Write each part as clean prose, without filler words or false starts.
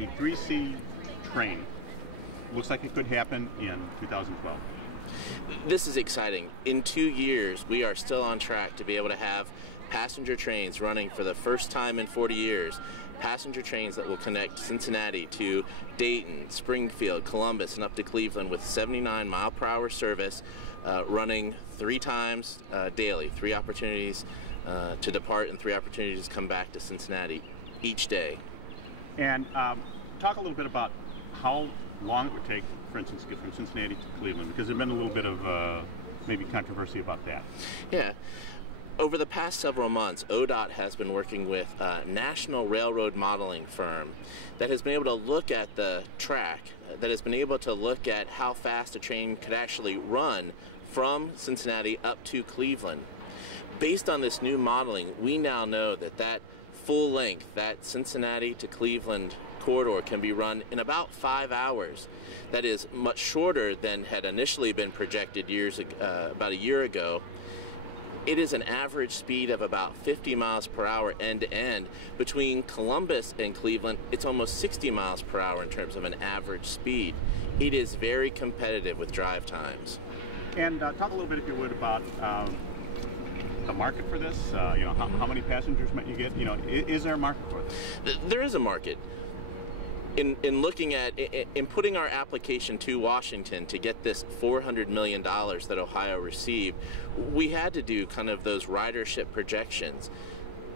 the 3C train looks like it could happen in 2012. This is exciting. In 2 years, we are still on track to be able to have passenger trains running for the first time in 40 years. Passenger trains that will connect Cincinnati to Dayton, Springfield, Columbus, and up to Cleveland with 79-mile-per-hour service, running 3 times daily, 3 opportunities to depart and 3 opportunities to come back to Cincinnati each day. And talk a little bit about how long it would take, for instance, to get from Cincinnati to Cleveland, because there's been a little bit of maybe controversy about that. Yeah. Over the past several months, ODOT has been working with a national railroad modeling firm that has been able to look at the track, that has been able to look at how fast a train could actually run from Cincinnati up to Cleveland. Based on this new modeling, we now know that that full length, that Cincinnati to Cleveland corridor, can be run in about 5 hours. That is much shorter than had initially been projected about a year ago. It is an average speed of about 50 miles per hour end to end. Between Columbus and Cleveland, it's almost 60 miles per hour in terms of an average speed. It is very competitive with drive times. And talk a little bit, if you would, about the market for this. You know, how many passengers might you get? You know, is there a market for this? There is a market. In looking at, in putting our application to Washington to get this $400 million that Ohio received, we had to do kind of those ridership projections.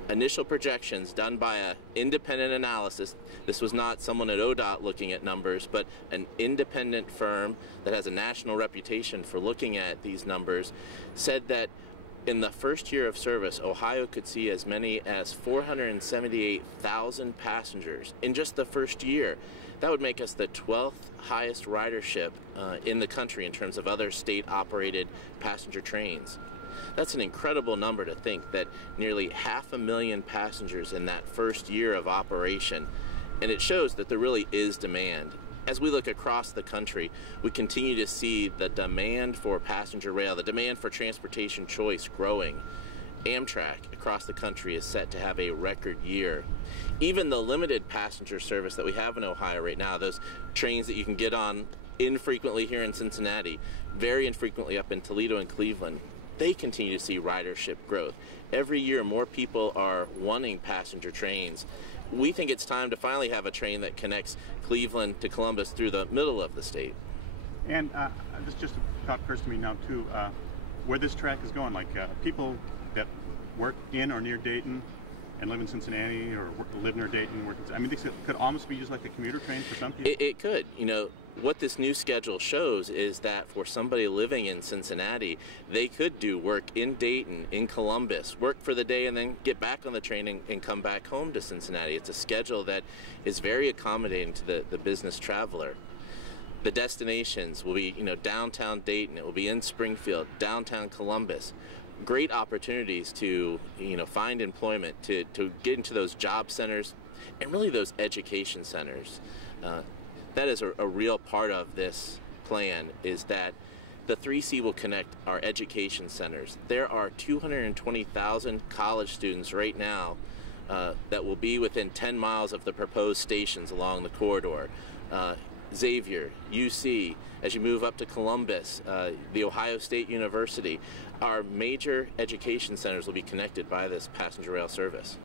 Initial projections done by an independent analysis. This was not someone at ODOT looking at numbers, but an independent firm that has a national reputation for looking at these numbers, said that in the first year of service, Ohio could see as many as 478,000 passengers in just the first year. That would make us the 12th highest ridership in the country in terms of other state-operated passenger trains. That's an incredible number to think that nearly 500,000 passengers in that first year of operation, and it shows that there really is demand. As we look across the country, we continue to see the demand for passenger rail, the demand for transportation choice growing. Amtrak across the country is set to have a record year. Even the limited passenger service that we have in Ohio right now, those trains that you can get on infrequently here in Cincinnati, very infrequently up in Toledo and Cleveland, they continue to see ridership growth. Every year, more people are wanting passenger trains. We think it's time to finally have a train that connects Cleveland to Columbus through the middle of the state. And this just occurs to me now too, where this track is going, like people that work in or near Dayton and live in Cincinnati, or live near Dayton, work in, I mean, this could almost be just like a commuter train for some people. It could. You know, what this new schedule shows is that for somebody living in Cincinnati, they could do work in Dayton, in Columbus, work for the day, and then get back on the train and come back home to Cincinnati. It's a schedule that is very accommodating to the business traveler. The destinations will be, you know, downtown Dayton, it will be in Springfield, downtown Columbus. Great opportunities to, you know, find employment, to get into those job centers and really those education centers. That is a real part of this plan, is that the 3C will connect our education centers. There are 220,000 college students right now that will be within 10 miles of the proposed stations along the corridor. Xavier, UC, as you move up to Columbus, the Ohio State University, our major education centers will be connected by this passenger rail service.